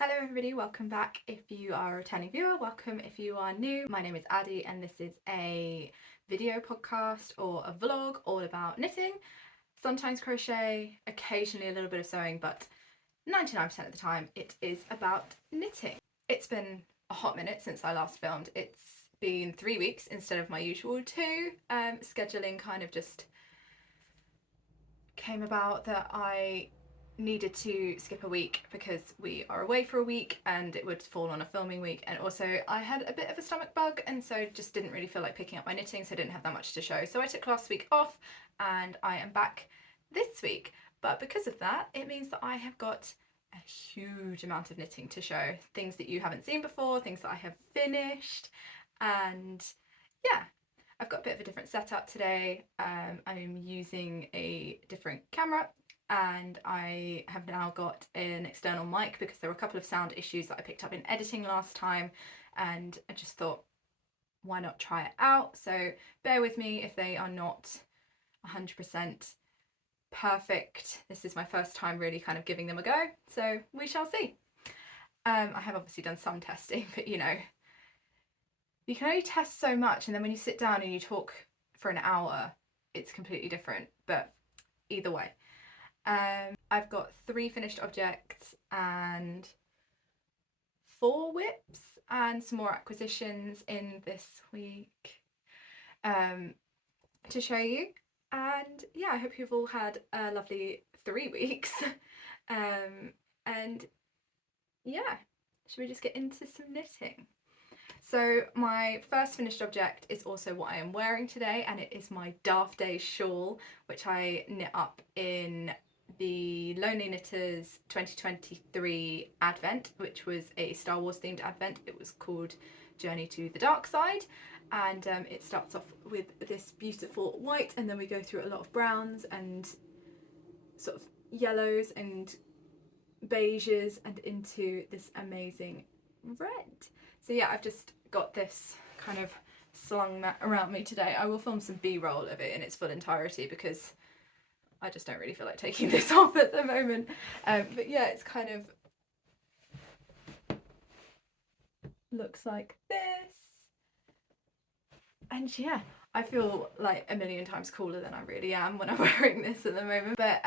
Hello everybody, welcome back. If you are a returning viewer, welcome. If you are new, my name is Addie and this is a video podcast or a vlog all about knitting, sometimes crochet, occasionally a little bit of sewing, but 99% of the time it is about knitting. It's been a hot minute since I last filmed. It's been 3 weeks instead of my usual 2. Scheduling kind of just came about that I needed to skip a week because we are away for a week and it would fall on a filming week, and also I had a bit of a stomach bug and so just didn't really feel like picking up my knitting, so I didn't have that much to show. So I took last week off and I am back this week, but because of that it means that I have got a huge amount of knitting to show, things that you haven't seen before, things that I have finished, and yeah, I've got a bit of a different setup today. I'm using a different camera and I have now got an external mic because there were a couple of sound issues that I picked up in editing last time, and I just thought, why not try it out? So bear with me if they are not 100% perfect. This is my first time really kind of giving them a go, so we shall see. I have obviously done some testing, but you know, you can only test so much, and then when you sit down and you talk for an hour, it's completely different. But either way, I've got 3 finished objects and 4 whips and some more acquisitions in this week to show you. And yeah, I hope you've all had a lovely 3 weeks. And yeah, should we just get into some knitting? So my first finished object is also what I am wearing today, and it is my Daft shawl, which I knit up in the Lonely Knitters 2023 advent, which was a Star Wars themed advent. It was called Journey to the Dark Side, and it starts off with this beautiful white, and then we go through a lot of browns and sort of yellows and beiges and into this amazing red. So yeah, I've just got this kind of slung that around me today. I will film some B-roll of it in its full entirety because I just don't really feel like taking this off at the moment. But yeah, it's kind of looks like this. And yeah, I feel like a million times cooler than I really am when I'm wearing this at the moment. But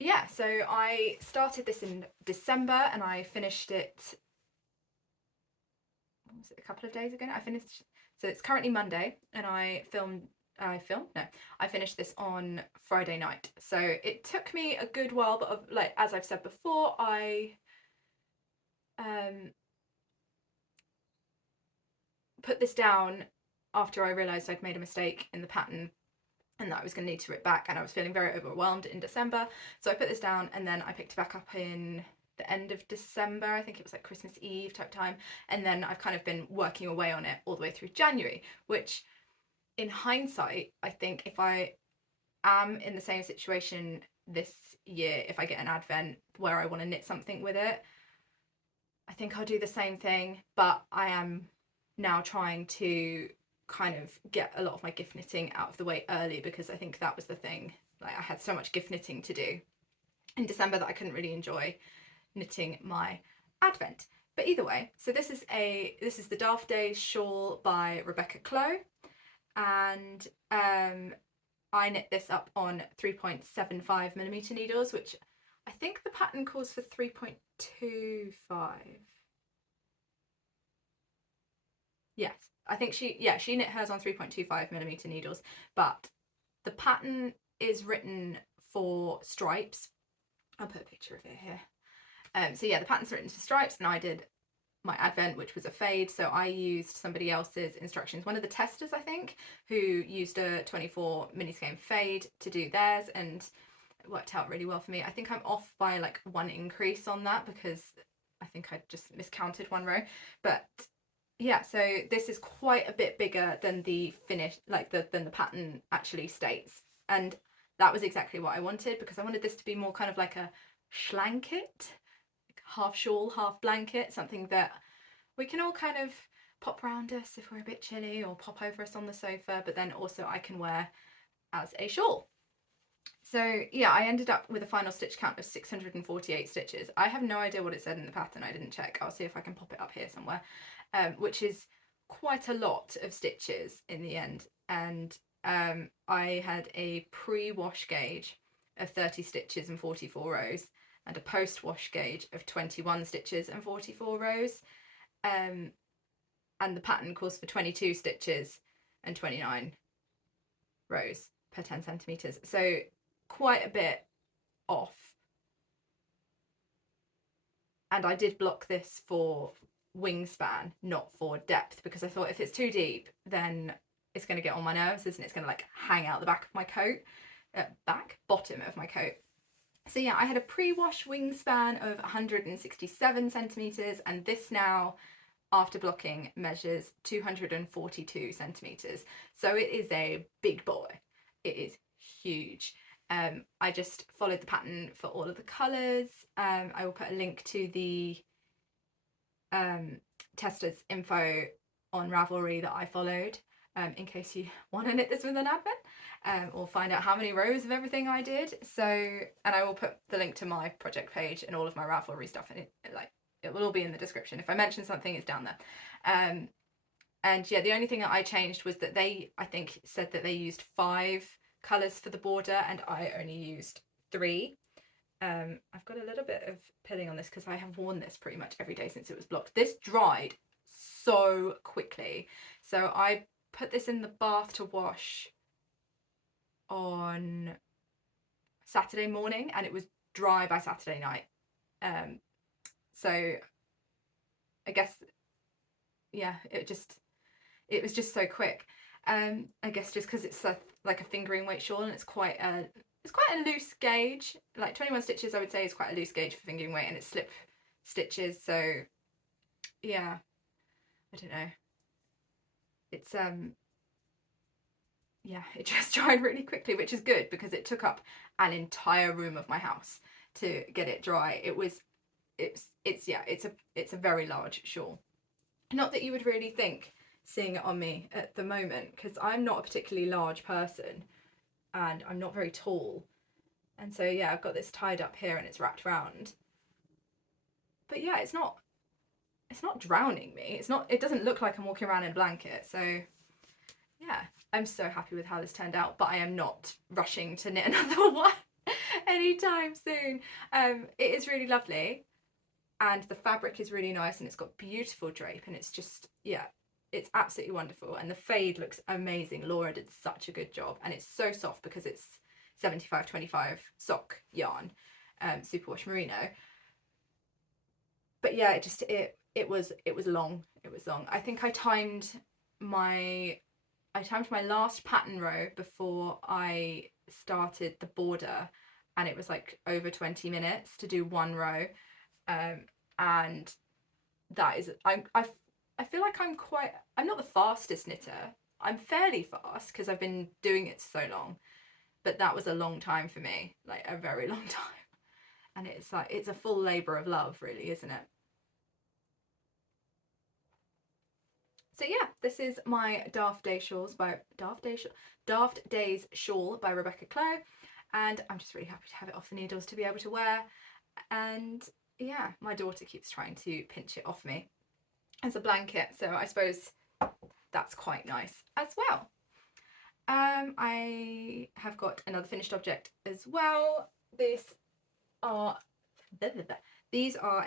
yeah, so I started this in December and I finished it, what was it, a couple of days ago now? I finished, so it's currently Monday and I finished this on Friday night. So it took me a good while, but like, as I've said before, I put this down after I realised I'd made a mistake in the pattern and that I was going to need to rip back, and I was feeling very overwhelmed in December. So I put this down and then I picked it back up in the end of December. I think it was like Christmas Eve type time, and then I've kind of been working away on it all the way through January, which in hindsight, I think if I am in the same situation this year, if I get an advent where I want to knit something with it, I think I'll do the same thing, but I am now trying to kind of get a lot of my gift knitting out of the way early, because I think that was the thing. Like, I had so much gift knitting to do in December that I couldn't really enjoy knitting my advent. But either way, so this is the Daft shawl by Rebecca CLOW, and I knit this up on 3.75mm needles, which I think the pattern calls for 3.25. Yes, I think she knit hers on 3.25mm needles, but the pattern is written for stripes. I'll put a picture of it here. So yeah, the pattern's written for stripes, and I did my advent, which was a fade, so I used somebody else's instructions, one of the testers I think, who used a 24 mini skein fade to do theirs, and it worked out really well for me. I think I'm off by like 1 increase on that because I think I just miscounted 1 row, but yeah, so this is quite a bit bigger than the finish, like than the pattern actually states, and that was exactly what I wanted, because I wanted this to be more kind of like a schlanket, half shawl, half blanket, something that we can all kind of pop around us if we're a bit chilly, or pop over us on the sofa, but then also I can wear as a shawl. So yeah, I ended up with a final stitch count of 648 stitches. I have no idea what it said in the pattern, I didn't check. I'll see if I can pop it up here somewhere, which is quite a lot of stitches in the end. And I had a pre-wash gauge of 30 stitches and 44 rows, and a post-wash gauge of 21 stitches and 44 rows. And the pattern calls for 22 stitches and 29 rows per 10 centimeters. So quite a bit off. And I did block this for wingspan, not for depth, because I thought if it's too deep, then it's going to get on my nerves, isn't it? It's going to like hang out the back of my coat, bottom of my coat. So yeah, I had a pre-wash wingspan of 167 centimeters, and this now, after blocking, measures 242 centimeters. So it is a big boy. It is huge. I just followed the pattern for all of the colours. I will put a link to the testers info on Ravelry that I followed, in case you want to knit this with an admin, or find out how many rows of everything I did. So, and I will put the link to my project page and all of my Ravelry stuff, and it will all be in the description. If I mention something, it's down there. And yeah, the only thing that I changed was that I think said that they used 5 colours for the border, and I only used 3. I've got a little bit of pilling on this because I have worn this pretty much every day since it was blocked. This dried so quickly. So I put this in the bath to wash on Saturday morning, and it was dry by Saturday night. So I guess, yeah, it was just so quick. I guess just because it's like a fingering weight shawl, and it's quite a loose gauge. Like 21 stitches, I would say, is quite a loose gauge for fingering weight, and it's slip stitches. So yeah, I don't know. It's yeah, it just dried really quickly, which is good because it took up an entire room of my house to get it dry. It's a very large shawl. Not that you would really think seeing it on me at the moment, because I'm not a particularly large person and I'm not very tall. And so yeah, I've got this tied up here and it's wrapped around. But yeah, it's not drowning me. It doesn't look like I'm walking around in a blanket. So yeah, I'm so happy with how this turned out, but I am not rushing to knit another one anytime soon. It is really lovely, and the fabric is really nice, and it's got beautiful drape, and it's just, yeah, it's absolutely wonderful. And the fade looks amazing. Laura did such a good job, and it's so soft because it's 75/25 sock yarn, superwash merino. But yeah, it was long. It was long. I think I timed my last pattern row before I started the border, and it was like over 20 minutes to do one row. And that is, I feel like I'm not the fastest knitter. I'm fairly fast because I've been doing it so long, but that was a long time for me, like a very long time. And it's like, it's a full labour of love, really, isn't it? So yeah, this is my Daft Days shawl by Rebecca CLOW, and I'm just really happy to have it off the needles to be able to wear. And yeah, my daughter keeps trying to pinch it off me as a blanket, so I suppose that's quite nice as well. I have got another finished object as well. These are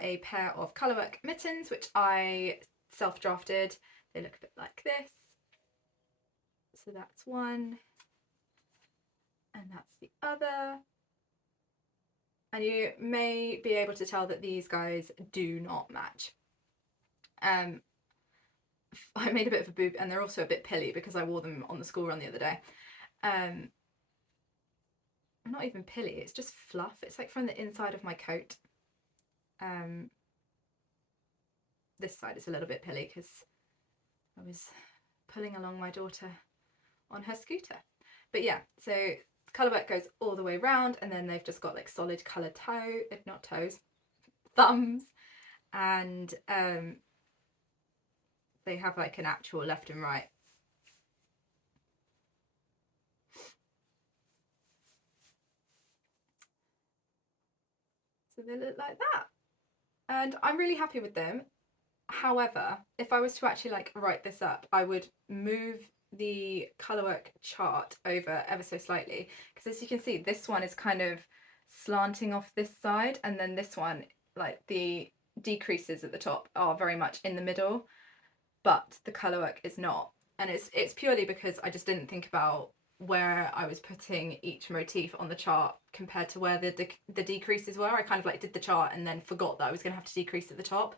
a pair of Colourwork mittens, which I self-drafted. They look a bit like this. So that's one, and that's the other. And you may be able to tell that these guys do not match. I made a bit of a boob, and they're also a bit pilly because I wore them on the school run the other day. Not even pilly, it's just fluff. It's like from the inside of my coat. This side is a little bit pilly because I was pulling along my daughter on her scooter. But yeah, so Colourwork goes all the way around, and then they've just got like solid colour thumbs, and they have like an actual left and right. So they look like that. And I'm really happy with them. However, if I was to actually like write this up, I would move the Colourwork chart over ever so slightly, because as you can see, this one is kind of slanting off this side, and then this one, like the decreases at the top are very much in the middle, but the Colourwork is not. And it's purely because I just didn't think about where I was putting each motif on the chart compared to where the decreases were. I kind of like did the chart and then forgot that I was going to have to decrease at the top.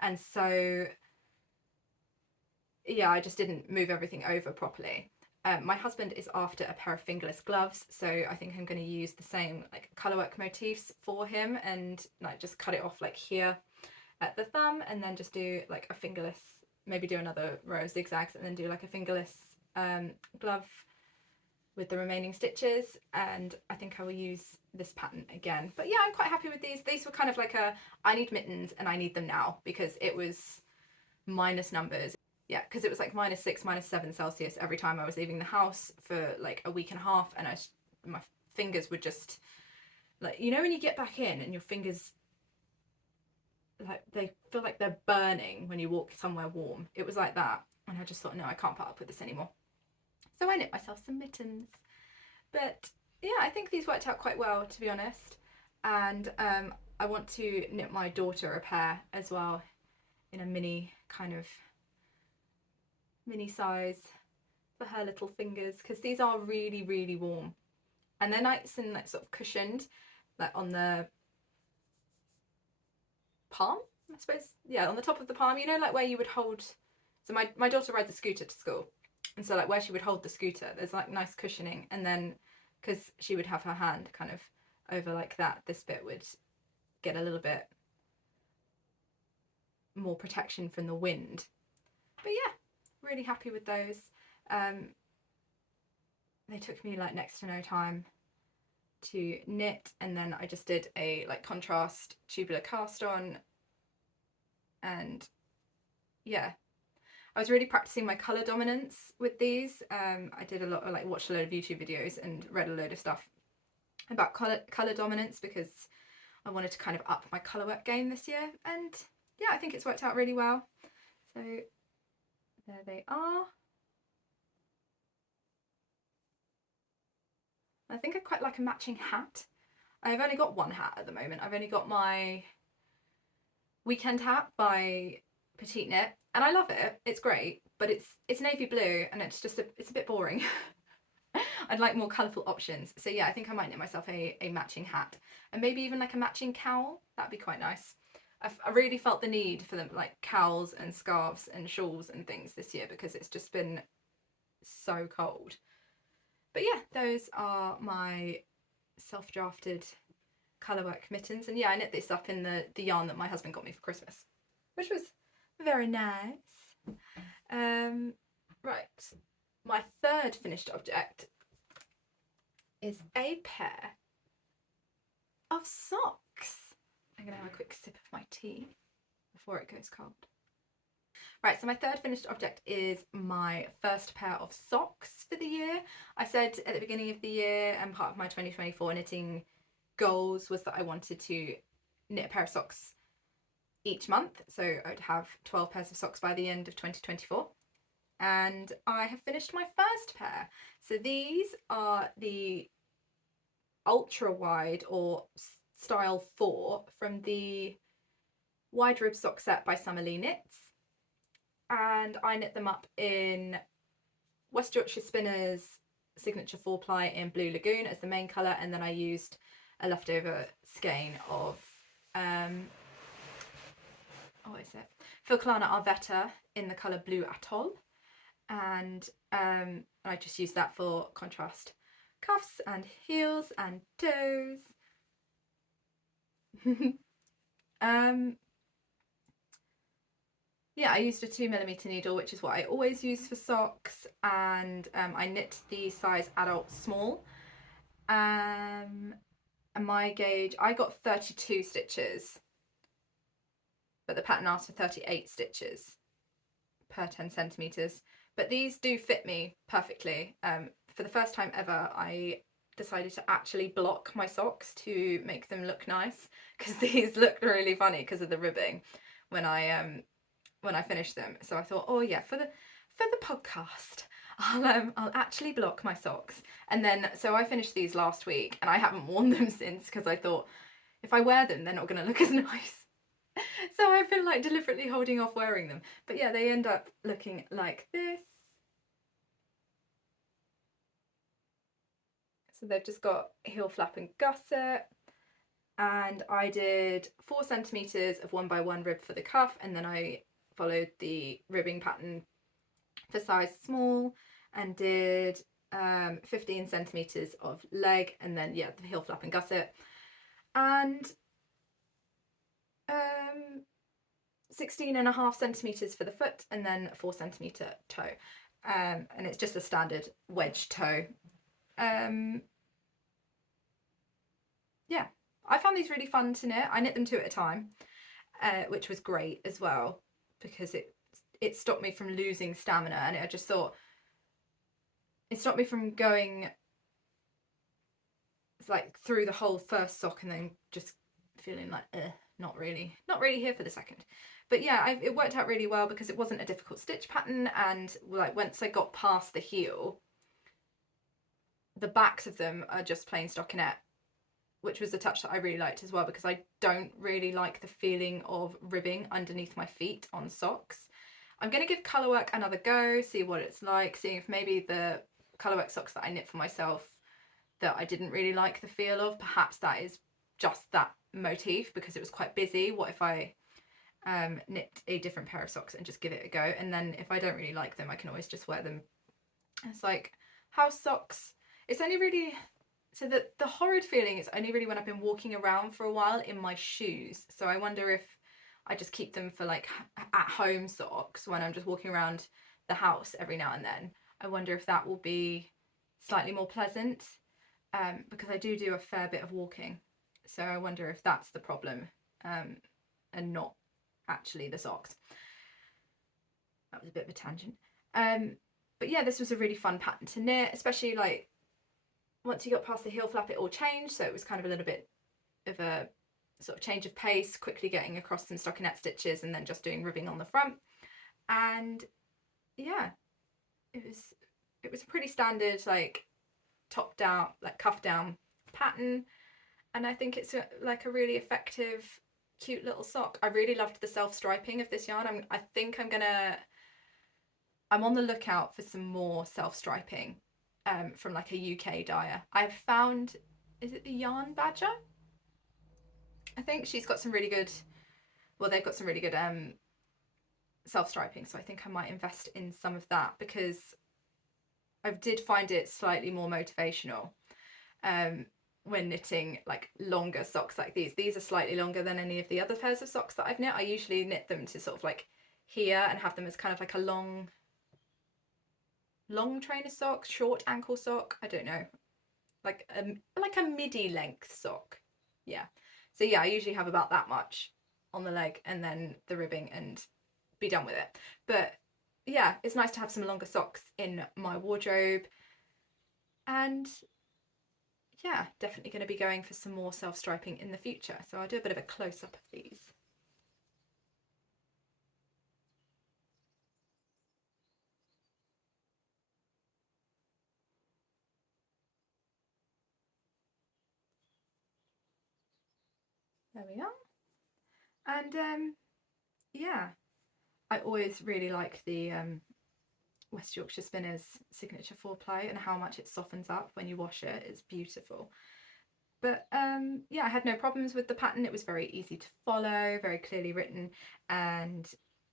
And so, yeah, I just didn't move everything over properly. My husband is after a pair of fingerless gloves, so I think I'm going to use the same like Colourwork motifs for him and like just cut it off like here at the thumb, and then just do like a fingerless, maybe do another row of zigzags and then do like a fingerless glove with the remaining stitches. And I think I will use this pattern again. But yeah, I'm quite happy with these. These were kind of like I need mittens and I need them now, because it was minus numbers. Yeah, because it was like -6, -7 Celsius every time I was leaving the house for like a week and a half, and my fingers would just like, you know when you get back in and your fingers like they feel like they're burning when you walk somewhere warm. It was like that, and I just thought, no, I can't put up with this anymore. So I knit myself some mittens. But yeah, I think these worked out quite well, to be honest. And I want to knit my daughter a pair as well, in a mini size for her little fingers, because these are really, really warm. And they're nice and like sort of cushioned, like on the palm, I suppose. Yeah, on the top of the palm, you know, like where you would hold. So my daughter rides a scooter to school, and so like where she would hold the scooter, there's like nice cushioning, and then because she would have her hand kind of over like that, this bit would get a little bit more protection from the wind. But yeah, really happy with those. They took me like next to no time to knit, and then I just did a like contrast tubular cast on, and yeah, I was really practicing my colour dominance with these. I did a lot of like watched a load of YouTube videos and read a load of stuff about colour dominance, because I wanted to kind of up my colour work game this year, and yeah, I think it's worked out really well. So there they are. I think I quite like a matching hat. I've only got one hat at the moment. I've only got my weekend hat by Petite Knit, and I love it. It's great, but it's navy blue, and it's just it's a bit boring. I'd like more colourful options. So yeah, I think I might knit myself a matching hat, and maybe even like a matching cowl. That'd be quite nice. I really felt the need for them, like cowls and scarves and shawls and things this year, because it's just been so cold. But yeah, those are my self-drafted Colourwork mittens, and yeah, I knit this up in the yarn that my husband got me for Christmas, which was very nice. Right, my third finished object is a pair of socks. I'm gonna have a quick sip of my tea before it goes cold. Right, so my third finished object is my first pair of socks for the year. I said at the beginning of the year, and part of my 2024 knitting goals was that I wanted to knit a pair of socks each month, so I would have 12 pairs of socks by the end of 2024, and I have finished my first pair. So these are the ultra wide, or style 4, from the wide rib sock set by Summer Lee Knits, and I knit them up in West Yorkshire Spinners signature 4-ply in Blue Lagoon as the main colour, and then I used a leftover skein of what is it? Filclana Arvetta in the colour Blue Atoll, and I just used that for contrast cuffs and heels and toes. Yeah, I used a 2mm needle, which is what I always use for socks, and I knit the size adult small. And my gauge, I got 32 stitches, but the pattern asked for 38 stitches per 10 centimeters. But these do fit me perfectly. For the first time ever, I decided to actually block my socks to make them look nice, because these looked really funny because of the ribbing when I finished them. So I thought, oh yeah, for the podcast, I'll actually block my socks. And then so I finished these last week, and I haven't worn them since, because I thought if I wear them, they're not going to look as nice. So I've been like deliberately holding off wearing them. But yeah, they end up looking like this. So they've just got heel flap and gusset, and I did 4 centimeters of 1x1 rib for the cuff, and then I followed the ribbing pattern for size small and did 15 centimeters of leg, and then yeah, the heel flap and gusset, and 16.5 centimeters for the foot, and then a 4 centimeter toe, and it's just a standard wedge toe. Yeah, I found these really fun to knit. I knit them 2 at a time, which was great as well, because it stopped me from losing stamina, and I just thought it stopped me from going like through the whole first sock and then just feeling like not really here for the second. But yeah, it worked out really well because it wasn't a difficult stitch pattern, and like once I got past the heel, the backs of them are just plain stockinette, which was a touch that I really liked as well, because I don't really like the feeling of ribbing underneath my feet on socks. I'm going to give Colourwork another go, see what it's like, seeing if maybe the Colourwork socks that I knit for myself that I didn't really like the feel of, perhaps that is just that motif because it was quite busy. What if I knit a different pair of socks and just give it a go, and then if I don't really like them, I can always just wear them. It's like house socks. It's only really, so the horrid feeling is only really when I've been walking around for a while in my shoes. So I wonder if I just keep them for like at home socks when I'm just walking around the house every now and then. I wonder if that will be slightly more pleasant, because I do a fair bit of walking. So I wonder if that's the problem, and not actually the socks. That was a bit of a tangent. But yeah, this was a really fun pattern to knit, especially like once you got past the heel flap, it all changed. So it was kind of a little bit of a sort of change of pace, quickly getting across some stockinette stitches and then just doing ribbing on the front. And yeah, it was a pretty standard like top down, like cuff down pattern. And I think it's like a really effective, cute little sock. I really loved the self-striping of this yarn. I think I'm on the lookout for some more self-striping from like a UK dyer. I've found, is it the Yarn Badger? I think she's got some really good, well, they've got some really good self-striping, so I think I might invest in some of that, because I did find it slightly more motivational when knitting like longer socks like these. These are slightly longer than any of the other pairs of socks that I've knit. I usually knit them to sort of like here and have them as kind of like a long trainer sock, short ankle sock, I don't know, like a midi length sock. Yeah, so yeah, I usually have about that much on the leg and then the ribbing and be done with it. But yeah, it's nice to have some longer socks in my wardrobe. And yeah, definitely going to be going for some more self-striping in the future. So I'll do a bit of a close-up of these. There we are. And yeah, I always really like the West Yorkshire Spinners signature 4-ply and how much it softens up when you wash it. It's beautiful. But yeah, I had no problems with the pattern. It was very easy to follow, very clearly written, and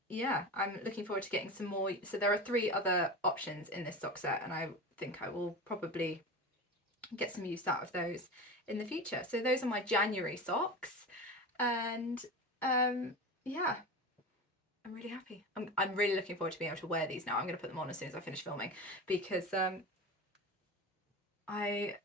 yeah, I'm looking forward to getting some more. So there are 3 other options in this sock set, and I think I will probably get some use out of those in the future. So those are my January socks, and yeah, I'm really happy. I'm really looking forward to being able to wear these now. I'm going to put them on as soon as I finish filming, because I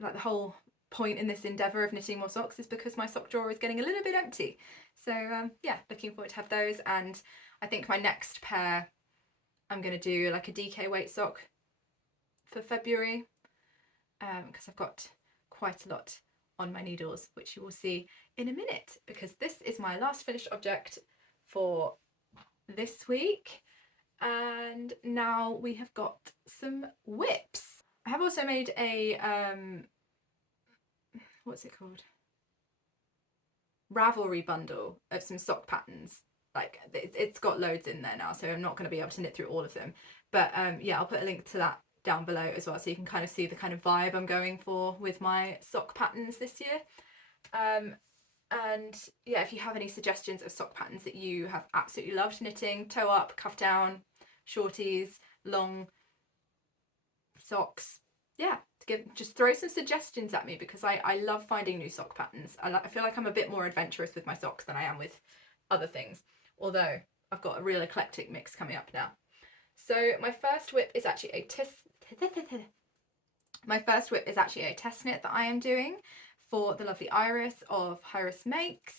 like the whole point in this endeavour of knitting more socks is because my sock drawer is getting a little bit empty. So yeah, looking forward to have those. And I think my next pair, I'm going to do like a DK weight sock for February. because I've got quite a lot on my needles, which you will see in a minute, because this is my last finished object for this week. And now we have got some whips. I have also made a what's it called, Ravelry bundle of some sock patterns. Like it's got loads in there now, so I'm not going to be able to knit through all of them, but yeah, I'll put a link to that down below as well, so you can kind of see the kind of vibe I'm going for with my sock patterns this year. And yeah, if you have any suggestions of sock patterns that you have absolutely loved knitting, toe up, cuff down, shorties, long socks, yeah, just throw some suggestions at me, because I love finding new sock patterns. I feel like I'm a bit more adventurous with my socks than I am with other things, although I've got a real eclectic mix coming up now. So my first whip is actually a test knit that I am doing for the lovely Iris of HIRISMAKES,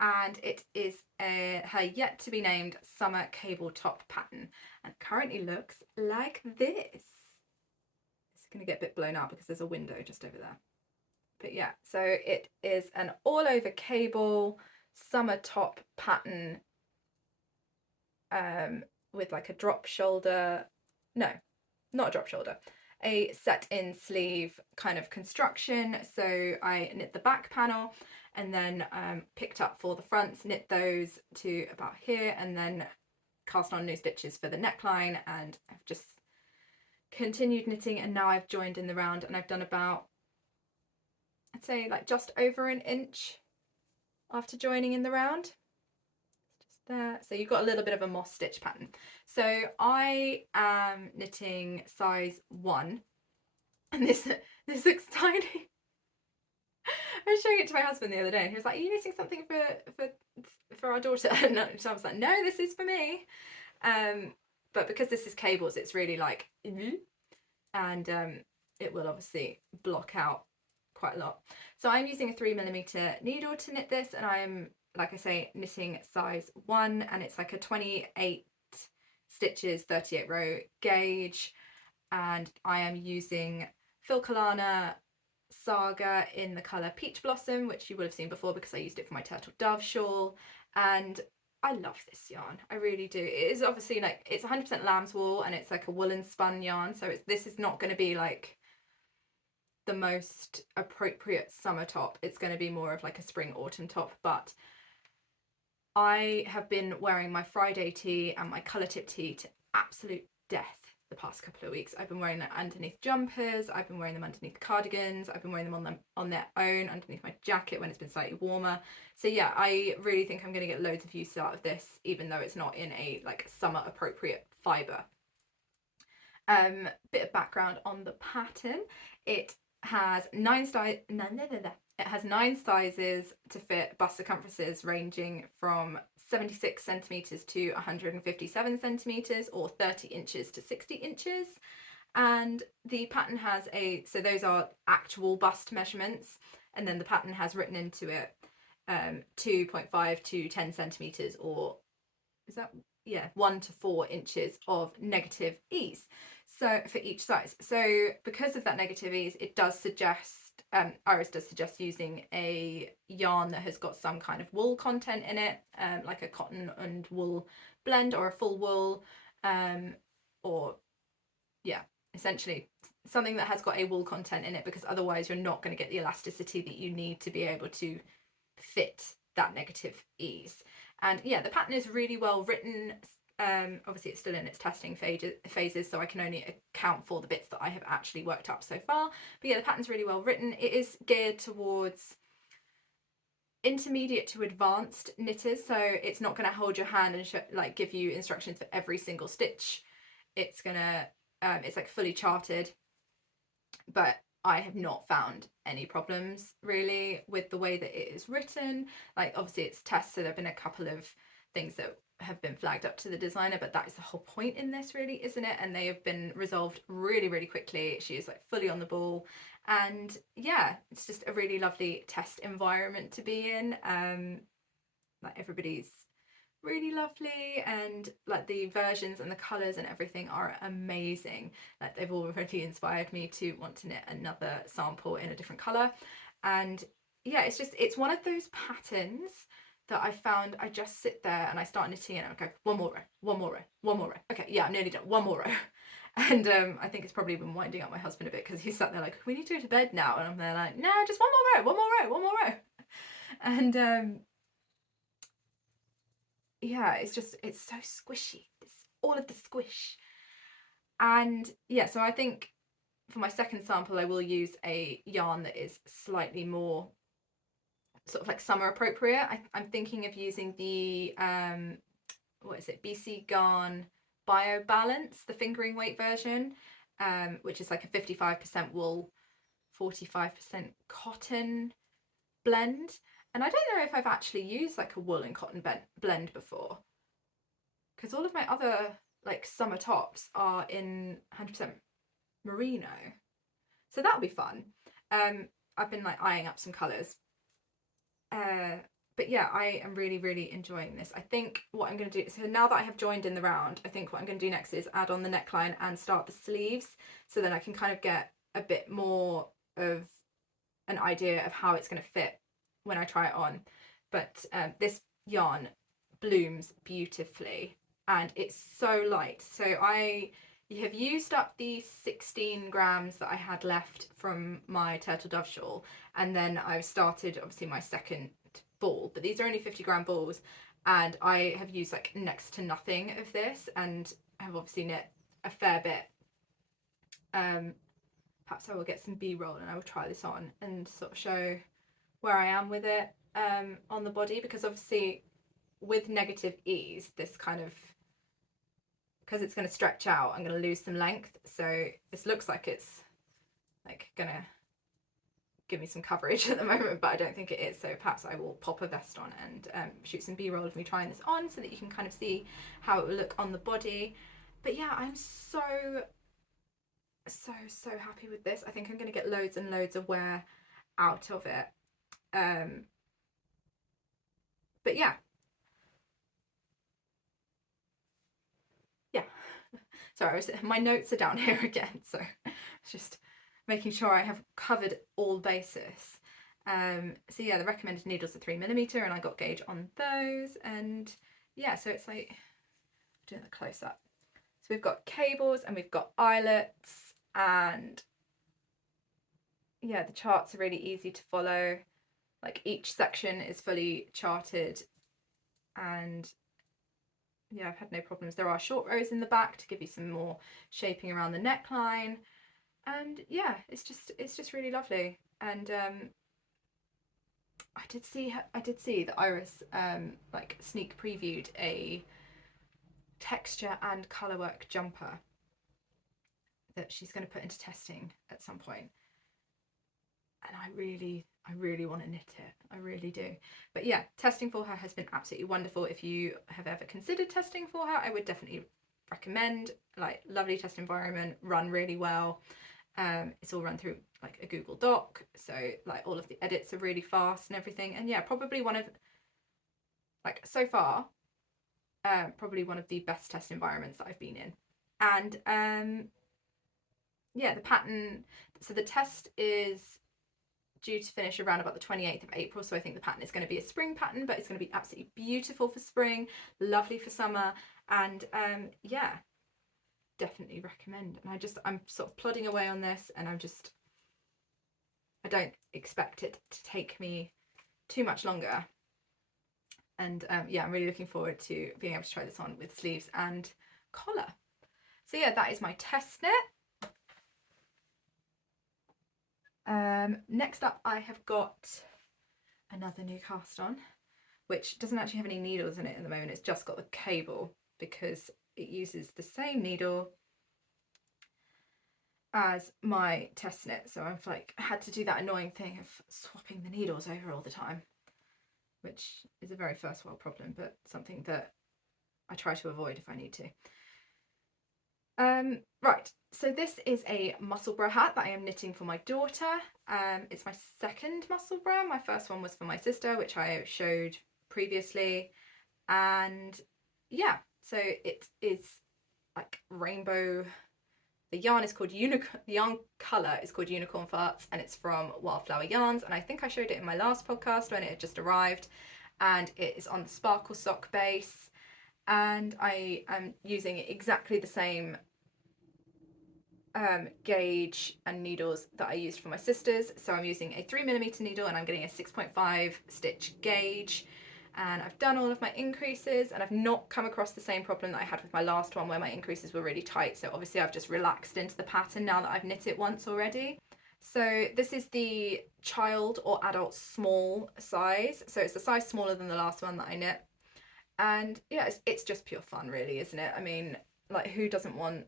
and it is her yet to be named summer cable top pattern, and currently looks like this. It's going to get a bit blown out because there's a window just over there, but yeah, so it is an all over cable summer top pattern, with like a drop shoulder, no, not a drop shoulder, a set in sleeve kind of construction. So I knit the back panel and then picked up for the fronts, knit those to about here, and then cast on new stitches for the neckline, and I've just continued knitting, and now I've joined in the round, and I've done about, I'd say like just over an inch after joining in the round. There. So you've got a little bit of a moss stitch pattern. So I am knitting size 1, and this looks tiny. I was showing it to my husband the other day, and he was like, "Are you knitting something for our daughter?" And so I was like, "No, this is for me." But because this is cables, it's really like, and it will obviously block out quite a lot. So I'm using a 3mm needle to knit this, and I'm, like I say, knitting size 1, and it's like a 28 stitches 38 row gauge, and I am using Filcolana Saga in the colour Peach Blossom, which you will have seen before because I used it for my Turtle Dove shawl, and I love this yarn, I really do. It is obviously like, it's 100% lamb's wool, and it's like a woolen spun yarn, so this is not going to be like the most appropriate summer top. It's going to be more of like a spring autumn top, but I have been wearing my Friday tee and my colour tip tee to absolute death the past couple of weeks. I've been wearing them underneath jumpers, I've been wearing them underneath cardigans, I've been wearing them on their own underneath my jacket when it's been slightly warmer. So yeah, I really think I'm going to get loads of use out of this, even though it's not in a like summer appropriate fibre. Bit of background on the pattern. It has 9 sizes to fit bust circumferences ranging from 76 centimeters to 157 centimeters, or 30 inches to 60 inches. And the pattern has so those are actual bust measurements, and then the pattern has written into it 2.5 to 10 centimeters, or is that, yeah, 1 to 4 inches of negative ease, so for each size. So because of that negative ease, it does suggest, Iris does suggest using a yarn that has got some kind of wool content in it, like a cotton and wool blend, or a full wool, or yeah, essentially something that has got a wool content in it, because otherwise you're not going to get the elasticity that you need to be able to fit that negative ease. And yeah, the pattern is really well written. Obviously it's still in its testing phases, so I can only account for the bits that I have actually worked up so far. But yeah, the pattern's really well written. It is geared towards intermediate to advanced knitters, so it's not going to hold your hand and like give you instructions for every single stitch. It's gonna it's like fully charted, but I have not found any problems really with the way that it is written. Like obviously it's tests, so there have been a couple of things that have been flagged up to the designer, but that is the whole point in this really, isn't it? And they have been resolved really, really quickly. She is like fully on the ball, and yeah, it's just a really lovely test environment to be in. Like everybody's really lovely, and like the versions and the colours and everything are amazing. Like they've already inspired me to want to knit another sample in a different colour. And yeah, it's one of those patterns that I found I just sit there and I start knitting and I go, one more row, one more row, one more row. Okay, yeah, I'm nearly done, one more row. And I think it's probably been winding up my husband a bit because he's sat there like, we need to go to bed now. And I'm there like, no, just one more row, one more row, one more row. And yeah, it's so squishy. It's all of the squish. And yeah, so I think for my second sample, I will use a yarn that is slightly more sort of like summer appropriate. I'm thinking of using the, what is it, BC Garn Bio Balance, the fingering weight version, which is like a 55% wool, 45% cotton blend. And I don't know if I've actually used like a wool and cotton blend before, because all of my other like summer tops are in 100% merino, so that'll be fun. I've been like eyeing up some colours, but yeah, I am really enjoying this. I think what I'm going to do, so now that I have joined in the round, I think what I'm going to do next is add on the neckline and start the sleeves, so then I can kind of get a bit more of an idea of how it's going to fit when I try it on. But this yarn blooms beautifully and it's so light. So I have used up the 16 grams that I had left from my turtle dove shawl, and then I've started obviously my second ball, but these are only 50-gram balls, and I have used like next to nothing of this and have obviously knit a fair bit. Perhaps I will get some B-roll and I will try this on and sort of show where I am with it on the body, because obviously with negative ease, this kind of, because it's going to stretch out, I'm going to lose some length. So this looks like it's like going to give me some coverage at the moment, but I don't think it is. So perhaps I will pop a vest on and shoot some B-roll of me trying this on so that you can kind of see how it will look on the body. But yeah, I'm so happy with this. I think I'm going to get loads and loads of wear out of it. But yeah. Sorry, my notes are down here again, so just making sure I have covered all bases. So yeah, the recommended needles are 3mm and I got gauge on those, and yeah, so it's like, doing the close up. So we've got cables and we've got eyelets, and yeah, the charts are really easy to follow. Like each section is fully charted, and yeah, I've had no problems. There are short rows in the back to give you some more shaping around the neckline, and yeah, it's just really lovely. And I did see that Iris like sneak previewed a texture and colourwork jumper that she's going to put into testing at some point, and I really want to knit it. I really do. But yeah, testing for her has been absolutely wonderful. If you have ever considered testing for her, I would definitely recommend. Like, lovely test environment, run really well. It's all run through like a Google Doc, so like all of the edits are really fast and everything. And yeah, probably one of, like, so far, probably one of the best test environments that I've been in. And yeah, the pattern, so the test is due to finish around about the 28th of April, so I think the pattern is going to be a spring pattern, but it's going to be absolutely beautiful for spring, lovely for summer, and yeah, definitely recommend. And I'm sort of plodding away on this, and I don't expect it to take me too much longer, and yeah, I'm really looking forward to being able to try this on with sleeves and collar. So yeah, that is my test knit. Next up, I have got another new cast on, which doesn't actually have any needles in it at the moment. It's just got the cable because it uses the same needle as my test knit. So I've like had to do that annoying thing of swapping the needles over all the time, which is a very first world problem, but something that I try to avoid if I need to. Right, so this is a Musselburgh hat that I am knitting for my daughter. It's my second Musselburgh. My first one was for my sister, which I showed previously. And yeah, so it is like rainbow. The yarn is called the yarn colour is called Unicorn Farts, and it's from Wildflower Yarns, and I think I showed it in my last podcast when it had just arrived, and it is on the sparkle sock base, and I am using exactly the same gauge and needles that I used for my sisters. So I'm using a 3mm needle, and I'm getting a 6.5 stitch gauge, and I've done all of my increases, and I've not come across the same problem that I had with my last one where my increases were really tight. So obviously I've just relaxed into the pattern now that I've knit it once already. So this is the child or adult small size, so it's a size smaller than the last one that I knit. And yeah, it's just pure fun really, isn't it? I mean, like, who doesn't want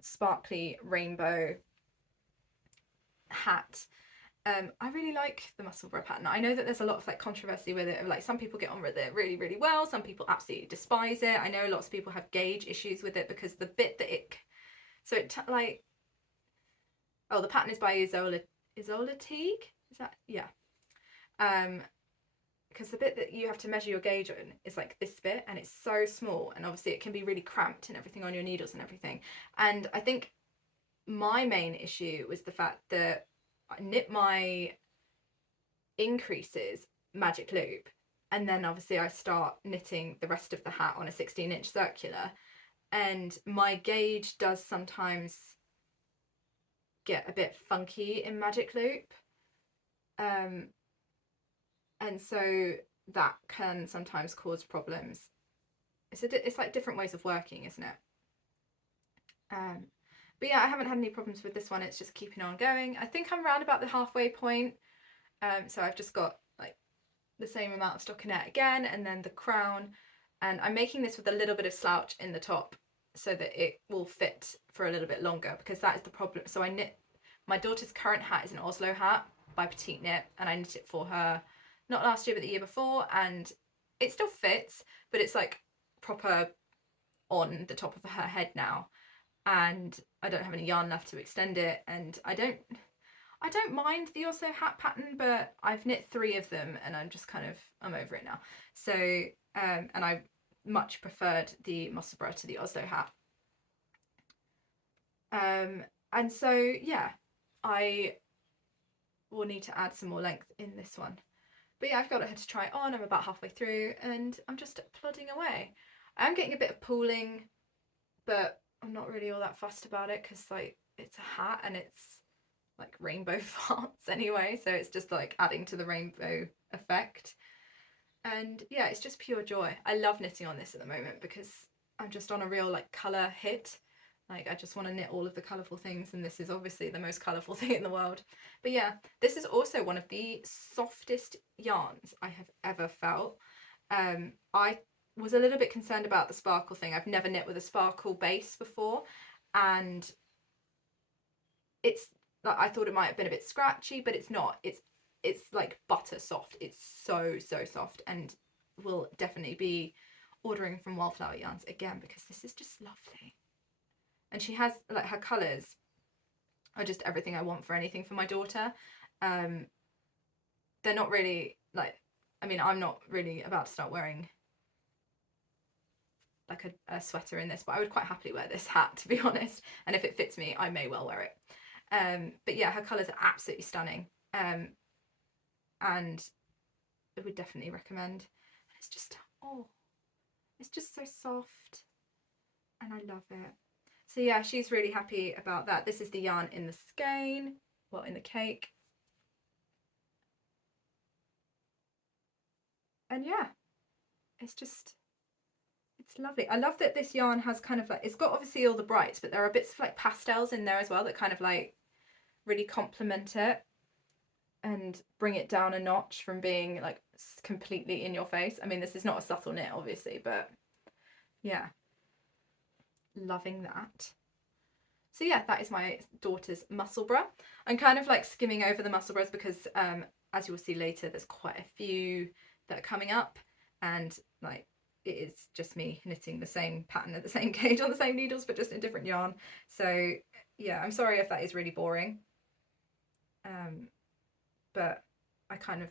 sparkly rainbow hat? I really like the Musselburgh pattern. I know that there's a lot of like controversy with it. Like, some people get on with it really, really well. Some people absolutely despise it. I know lots of people have gauge issues with it because the bit that it, so it like, oh, the pattern is by YSOLDA TEAGUE. Is that, yeah. Because the bit that you have to measure your gauge on is like this bit, and it's so small, and obviously it can be really cramped and everything on your needles and everything. And I think my main issue was the fact that I knit my increases magic loop, and then obviously I start knitting the rest of the hat on a 16-inch circular, and my gauge does sometimes get a bit funky in magic loop, and so that can sometimes cause problems. It's like different ways of working, isn't it? But yeah, I haven't had any problems with this one. It's just keeping on going. I think I'm around about the halfway point. So I've just got like the same amount of stockinette again, and then the crown. And I'm making this with a little bit of slouch in the top so that it will fit for a little bit longer, because that is the problem. So I knit, my daughter's current hat is an Oslo hat by Petite Knit, and I knit it for her not last year but the year before, and it still fits, but it's like proper on the top of her head now, and I don't have any yarn left to extend it, and I don't mind the Oslo hat pattern, but I've knit 3 of them and I'm just kind of, I'm over it now. So and I much preferred the Musselburgh to the Oslo hat. And so yeah, I will need to add some more length in this one. But yeah, I've got her to try it on. I'm about halfway through and I'm just plodding away. I'm getting a bit of pooling, but I'm not really all that fussed about it because like it's a hat and it's like rainbow farts anyway, so it's just like adding to the rainbow effect. And yeah, it's just pure joy. I love knitting on this at the moment because I'm just on a real like colour hit. Like, I just want to knit all of the colourful things, and this is obviously the most colourful thing in the world. But yeah, this is also one of the softest yarns I have ever felt. I was a little bit concerned about the sparkle thing. I've never knit with a sparkle base before, and it's like, I thought it might have been a bit scratchy, but it's not. It's like butter soft. It's so soft, and will definitely be ordering from Wildflower Yarns again because this is just lovely. And she has like, her colours are just everything I want for anything for my daughter. They're not really like, I mean, I'm not really about to start wearing like a sweater in this, but I would quite happily wear this hat, to be honest, and if it fits me I may well wear it. But yeah, her colours are absolutely stunning, and I would definitely recommend. It's just, oh, it's just so soft and I love it. So yeah, she's really happy about that. This is the yarn in the skein, well, in the cake. And yeah, it's just, it's lovely. I love that this yarn has kind of like, it's got obviously all the brights, but there are bits of like pastels in there as well that kind of like really complement it and bring it down a notch from being like completely in your face. I mean, this is not a subtle knit obviously, but yeah, loving that. So yeah, that is my daughter's Musselburgh. I'm kind of like skimming over the Musselburghs because as you will see later, there's quite a few that are coming up, and like it is just me knitting the same pattern at the same gauge on the same needles but just in different yarn. So yeah, I'm sorry if that is really boring, but I kind of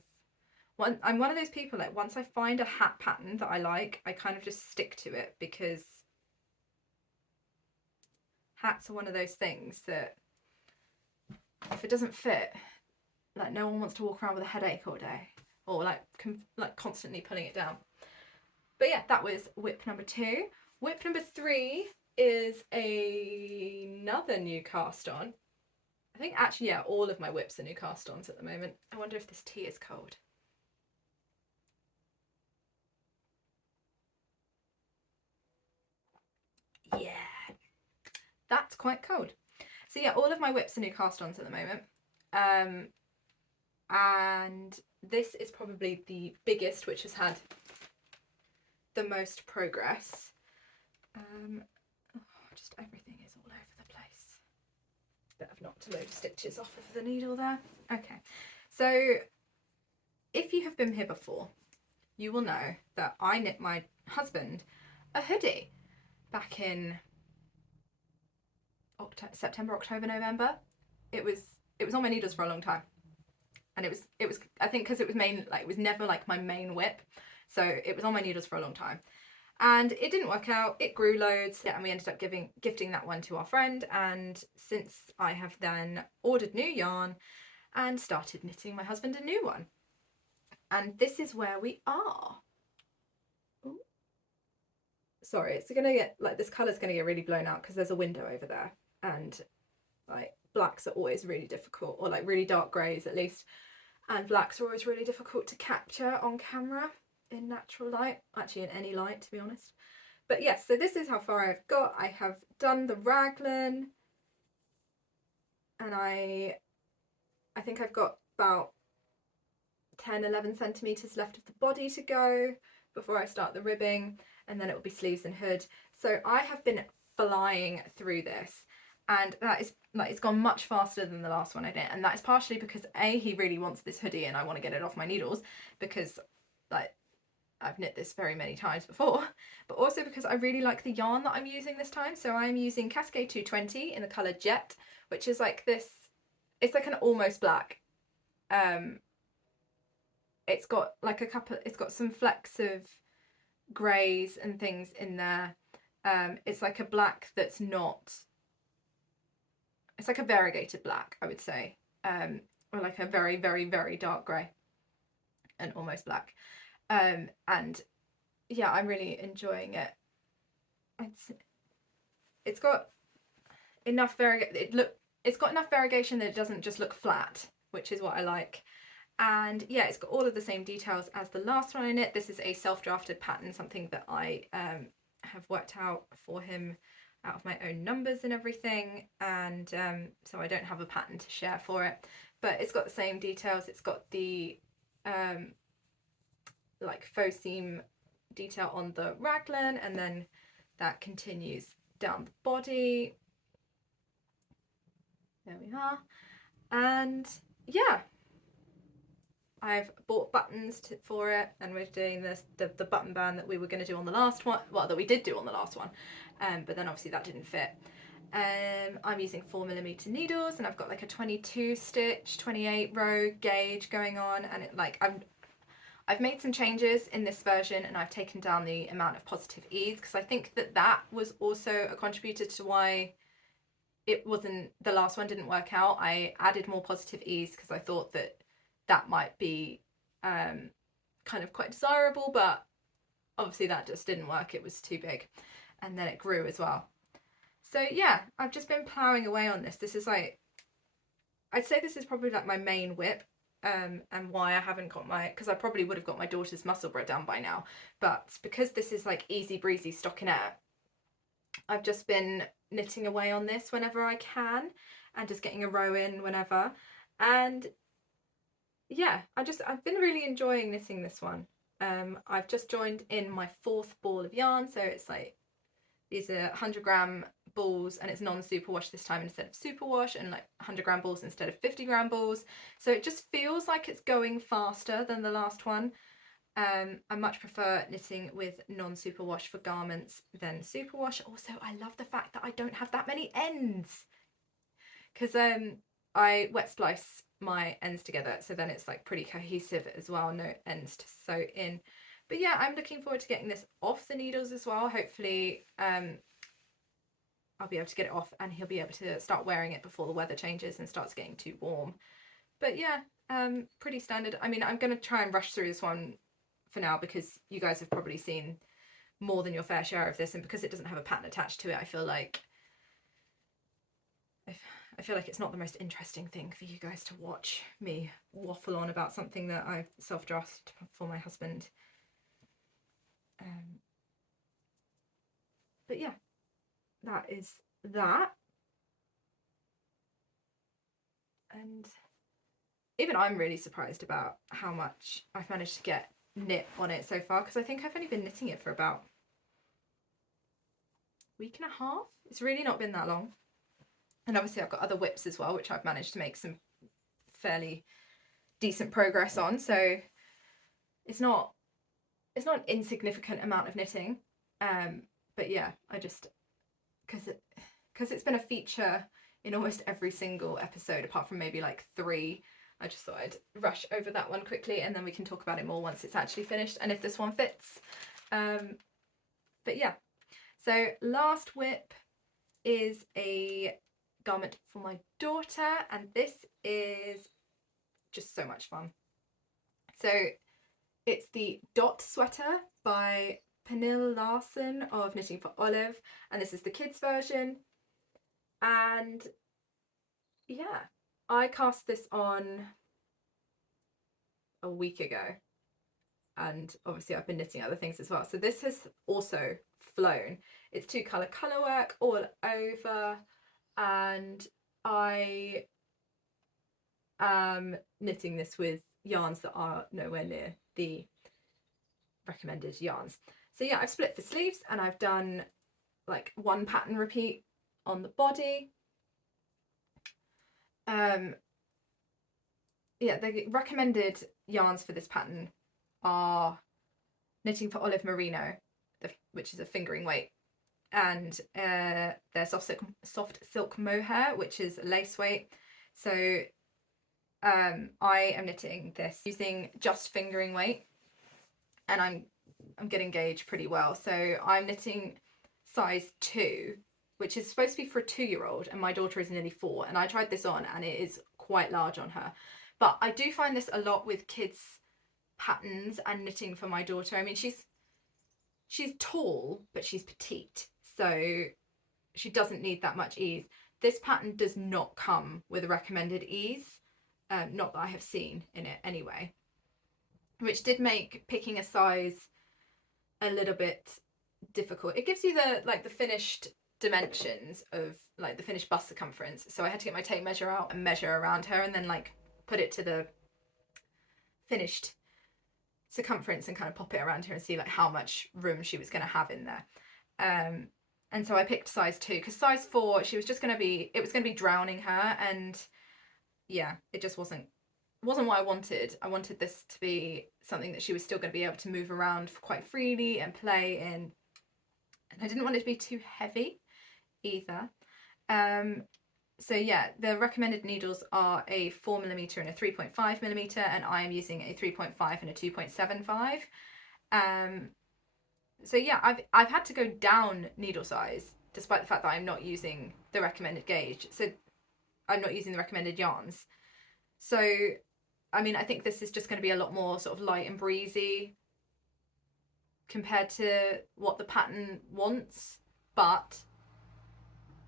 I'm one of those people, like, once I find a hat pattern that I like, I kind of just stick to it, because hats are one of those things that if it doesn't fit, like, no one wants to walk around with a headache all day, or like constantly pulling it down. But yeah, that was whip number 2. Whip number 3 is another new cast on. I think actually, yeah, all of my whips are new cast ons at the moment. I wonder if this tea is cold. Yeah, that's quite cold. So yeah, all of my whips are new cast ons at the moment. And this is probably the biggest, which has had the most progress. Just everything is all over the place. Bit of knocked a load of stitches off of the needle there. Okay, so if you have been here before, you will know that I knit my husband a hoodie back in September, October, November. It was on my needles for a long time, and it was I think because it was never like my main whip, so it was on my needles for a long time. And it didn't work out, it grew loads, and we ended up gifting that one to our friend. And since I have then ordered new yarn and started knitting my husband a new one. And this is where we are. Ooh. Sorry, it's gonna get, like, this colour's gonna get really blown out because there's a window over there, and like blacks are always really difficult, or like really dark greys at least, and blacks are always really difficult to capture on camera in natural light, actually in any light, to be honest. But yes, so this is how far I've got. I have done the raglan, and I think I've got about 10-11 centimeters left of the body to go before I start the ribbing, and then it will be sleeves and hood. So I have been flying through this, and that is, like, it's gone much faster than the last one I did, and that is partially because he really wants this hoodie and I want to get it off my needles, because like I've knit this very many times before, but also because I really like the yarn that I'm using this time. So I'm using Cascade 220 in the colour Jet, which is like this, it's like an almost black. It's got like it's got some flecks of greys and things in there. It's like a black that's not, it's like a variegated black, I would say, or like a very, very, very dark grey and almost black. And yeah, I'm really enjoying it. It's got enough it's got enough variegation that it doesn't just look flat, which is what I like. And yeah, it's got all of the same details as the last one I knit. This is a self-drafted pattern, something that I have worked out for him out of my own numbers and everything, and so I don't have a pattern to share for it, but it's got the same details. It's got the like faux seam detail on the raglan, and then that continues down the body. There we are. And yeah, I've bought buttons for it, and we're doing the button band that we were going to do on the last one, well, that we did do on the last one, but then obviously that didn't fit. I'm using 4mm needles, and I've got like a 22 stitch, 28 row gauge going on, and it, like, I've made some changes in this version, and I've taken down the amount of positive ease, because I think that was also a contributor to why the last one didn't work out. I added more positive ease because I thought that might be kind of quite desirable, but obviously that just didn't work. It was too big, and then it grew as well. So yeah, I've just been ploughing away on this. This is like, I'd say this is probably like my main whip, and why I haven't got because I probably would have got my daughter's Musselburgh done by now, but because this is like easy breezy stockinette, I've just been knitting away on this whenever I can, and just getting a row in whenever. And yeah, I've been really enjoying knitting this one. I've just joined in my 4th ball of yarn, so it's like, these are 100g balls, and it's non-superwash this time instead of superwash, and like 100g balls instead of 50g balls. So it just feels like it's going faster than the last one. I much prefer knitting with non-superwash for garments than superwash. Also, I love the fact that I don't have that many ends, because I wet splice my ends together, so then it's like pretty cohesive as well, no ends to sew in. But yeah, I'm looking forward to getting this off the needles as well. Hopefully I'll be able to get it off and he'll be able to start wearing it before the weather changes and starts getting too warm. But yeah, pretty standard. I mean, I'm going to try and rush through this one for now because you guys have probably seen more than your fair share of this, and because it doesn't have a pattern attached to it, I feel like it's not the most interesting thing for you guys to watch me waffle on about something that I self-dressed for my husband. But yeah, that is that. And even I'm really surprised about how much I've managed to get knit on it so far, because I think I've only been knitting it for about a week and a half. It's really not been that long. And obviously I've got other whips as well, which I've managed to make some fairly decent progress on. So it's not an insignificant amount of knitting. But yeah, I just, because it's been a feature in almost every single episode apart from maybe like 3, I just thought I'd rush over that one quickly, and then we can talk about it more once it's actually finished and if this one fits. But yeah, so last whip is a garment for my daughter, and this is just so much fun. So it's the Dot Sweater by PERNILLE LARSEN of Knitting for Olive, and this is the kids version. And yeah, I cast this on a week ago, and obviously I've been knitting other things as well, so this has also flown. It's 2-colour colourwork all over, and I am knitting this with yarns that are nowhere near the recommended yarns. So yeah, I've split the sleeves and I've done like 1 pattern repeat on the body. Yeah, the recommended yarns for this pattern are Knitting for Olive Merino, which is a fingering weight, and their soft silk mohair, which is lace weight. So I am knitting this using just fingering weight, and I'm getting gauge pretty well. So I'm knitting size 2, which is supposed to be for a 2-year-old, and my daughter is nearly 4, and I tried this on and it is quite large on her. But I do find this a lot with kids patterns and knitting for my daughter. I mean, she's tall, but she's petite, so she doesn't need that much ease. This pattern does not come with a recommended ease, not that I have seen in it anyway, which did make picking a size a little bit difficult. It gives you the finished dimensions of like the finished bust circumference, so I had to get my tape measure out and measure around her and then like put it to the finished circumference and kind of pop it around her and see like how much room she was going to have in there. And so I picked size 2 because size 4 she was just going to be, it was going to be drowning her, and yeah, it just wasn't what I wanted. I wanted this to be something that she was still going to be able to move around quite freely and play in, and I didn't want it to be too heavy either. So yeah, the recommended needles are a 4mm and a 3.5mm, and I am using a 3.5 and a 2.75. So yeah, I've had to go down needle size despite the fact that I'm not using the recommended gauge. So I'm not using the recommended yarns. So I mean, I think this is just going to be a lot more sort of light and breezy compared to what the pattern wants, but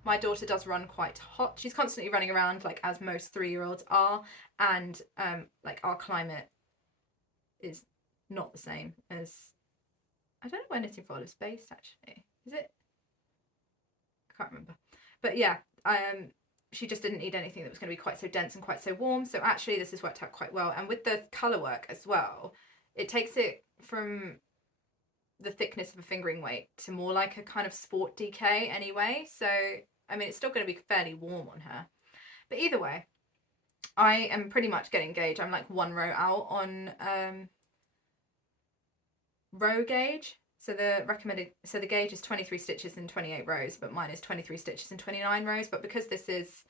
my daughter does run quite hot. She's constantly running around, like as most 3-year-olds are, and like our climate is not the same as, I don't know where Knitting for Olive's based actually. Is it? I can't remember. But yeah, she just didn't need anything that was going to be quite so dense and quite so warm. So actually this has worked out quite well. And with the colour work as well, it takes it from the thickness of a fingering weight to more like a kind of sport DK anyway. So I mean, it's still going to be fairly warm on her. But either way, I am pretty much getting gauge. I'm like 1 row out on row gauge. So the gauge is 23 stitches and 28 rows, but mine is 23 stitches and 29 rows. But because this is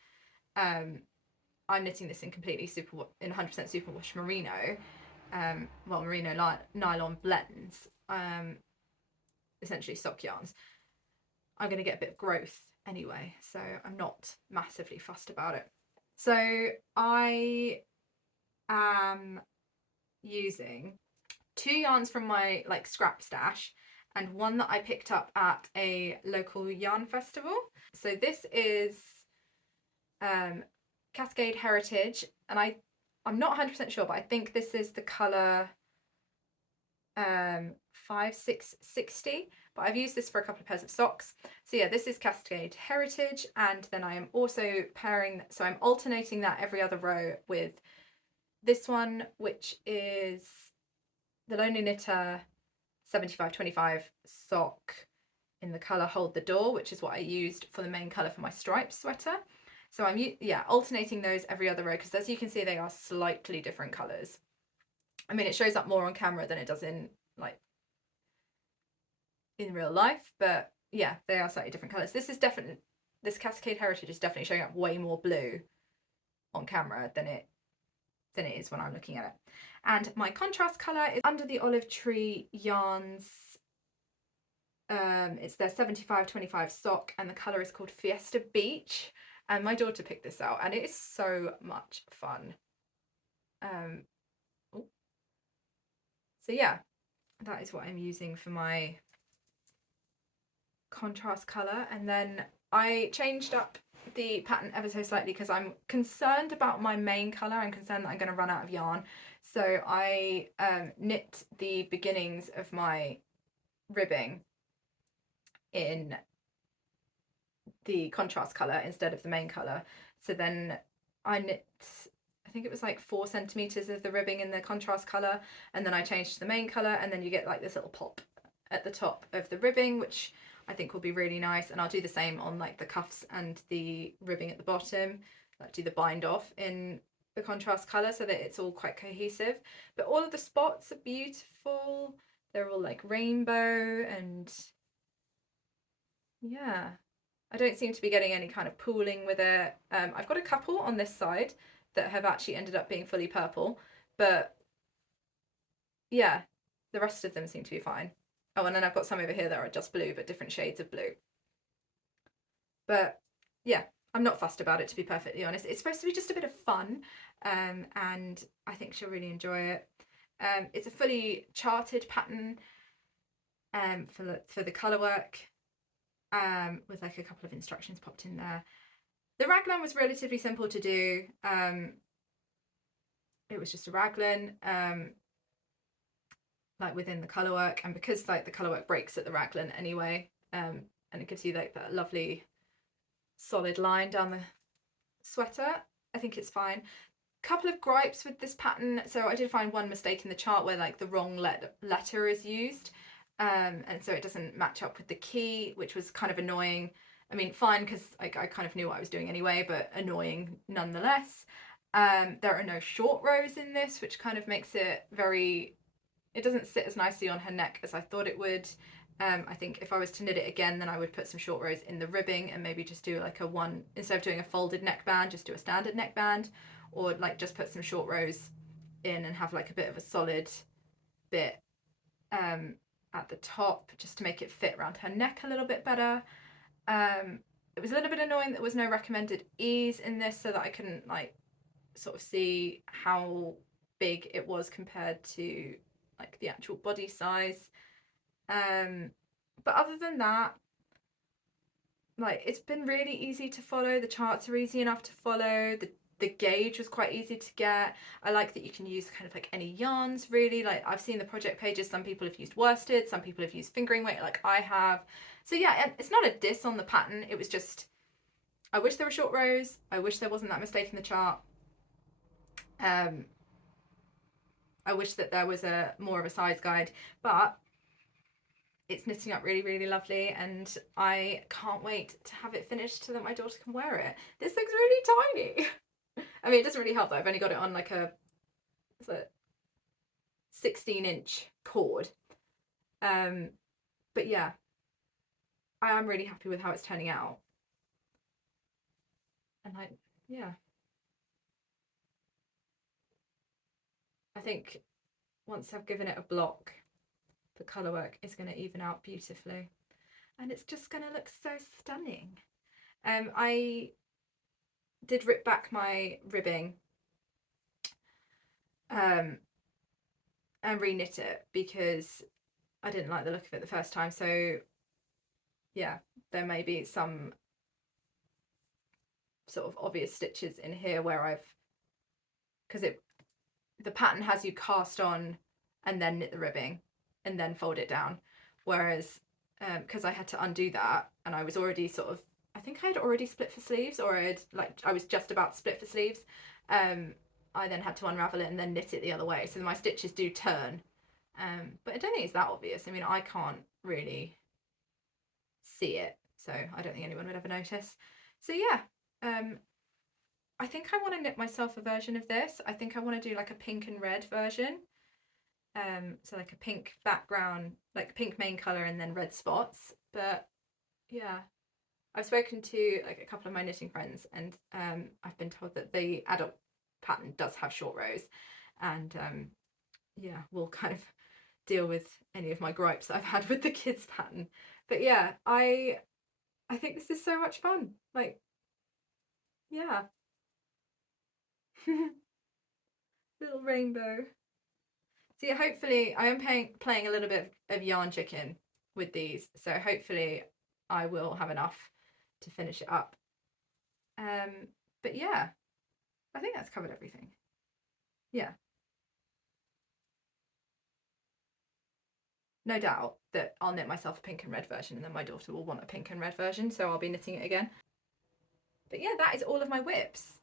I'm knitting this in completely in 100% superwash merino, well, merino nylon blends, essentially sock yarns. I'm going to get a bit of growth anyway, so I'm not massively fussed about it. So I am using 2 yarns from my like scrap stash and one that I picked up at a local yarn festival. So this is Cascade Heritage, and I'm not 100% sure, but I think this is the colour 5660, but I've used this for a couple of pairs of socks. So yeah, this is Cascade Heritage, and then I am also pairing, so I'm alternating that every other row with this one, which is the Lonely Knitter 7525 sock in the colour Hold the Door, which is what I used for the main colour for my striped sweater. So I'm alternating those every other row, because as you can see, they are slightly different colours. I mean, it shows up more on camera than it does in like in real life, but yeah, they are slightly different colours. This Cascade Heritage is definitely showing up way more blue on camera than it is when I'm looking at it. And my contrast colour is Under the Olive Tree Yarns. It's their 7525 sock, and the colour is called Fiesta Beach. And my daughter picked this out, and it is so much fun. So yeah, that is what I'm using for my contrast colour. And then I changed up the pattern ever so slightly because I'm concerned about my main colour. I'm concerned that I'm going to run out of yarn. So I knit the beginnings of my ribbing in the contrast colour instead of the main colour. So then I knit, I think it was like 4 centimetres of the ribbing in the contrast colour, and then I changed to the main colour, and then you get like this little pop at the top of the ribbing, which I think will be really nice. And I'll do the same on like the cuffs and the ribbing at the bottom, like do the bind off in the contrast colour so that it's all quite cohesive. But all of the spots are beautiful. They're all like rainbow, and yeah, I don't seem to be getting any kind of pooling with it. I've got a couple on this side that have actually ended up being fully purple, but yeah, the rest of them seem to be fine. Oh, and then I've got some over here that are just blue, but different shades of blue. But yeah, I'm not fussed about it, to be perfectly honest. It's supposed to be just a bit of fun, and I think she'll really enjoy it. It's a fully charted pattern for the colourwork, with like a couple of instructions popped in there. The raglan was relatively simple to do. It was just a raglan, like within the colourwork, and because like the colourwork breaks at the raglan anyway, and it gives you like that lovely solid line down the sweater, I think it's fine. Couple of gripes with this pattern. So I did find one mistake in the chart where like the wrong letter is used, and so it doesn't match up with the key, which was kind of annoying. I mean, fine, because I kind of knew what I was doing anyway, but annoying nonetheless. There are no short rows in this, which kind of makes it it doesn't sit as nicely on her neck as I thought it would. I think if I was to knit it again, then I would put some short rows in the ribbing and maybe just do like instead of doing a folded neckband, just do a standard neckband, or like just put some short rows in and have like a bit of a solid bit at the top, just to make it fit around her neck a little bit better. It was a little bit annoying that there was no recommended ease in this, so that I couldn't like sort of see how big it was compared to like the actual body size. But other than that, like, it's been really easy to follow. The charts are easy enough to follow. The gauge was quite easy to get. I like that you can use kind of like any yarns, really. Like, I've seen the project pages, some people have used worsted, some people have used fingering weight like I have. So yeah, it's not a diss on the pattern. It was just, I wish there were short rows. I wish there wasn't that mistake in the chart. I wish that there was more of a size guide, but it's knitting up really, really lovely, and I can't wait to have it finished so that my daughter can wear it. This thing's really tiny. I mean, it doesn't really help that I've only got it on like a 16-inch cord. But yeah, I am really happy with how it's turning out. And yeah. I think once I've given it a block, the colourwork is going to even out beautifully, and it's just going to look so stunning. I did rip back my ribbing and re-knit it because I didn't like the look of it the first time. So yeah, there may be some sort of obvious stitches in here where I've, because the pattern has you cast on and then knit the ribbing and then fold it down, whereas because I had to undo that and I was already sort of, I think I had already split for sleeves, or I was just about to split for sleeves. I then had to unravel it and then knit it the other way, so my stitches do turn, but I don't think it's that obvious. I mean, I can't really see it, so I don't think anyone would ever notice. So yeah, I think I want to knit myself a version of this. I think I want to do like a pink and red version. So like a pink background, like pink main colour and then red spots. But yeah, I've spoken to like a couple of my knitting friends, and I've been told that the adult pattern does have short rows, and yeah, we'll kind of deal with any of my gripes that I've had with the kids pattern. But yeah, I think this is so much fun. Like, yeah. Little rainbow. So yeah, hopefully I am playing a little bit of yarn chicken with these, so hopefully I will have enough to finish it up. But yeah, I think that's covered everything. Yeah. No doubt that I'll knit myself a pink and red version, and then my daughter will want a pink and red version, so I'll be knitting it again. But yeah, that is all of my whips.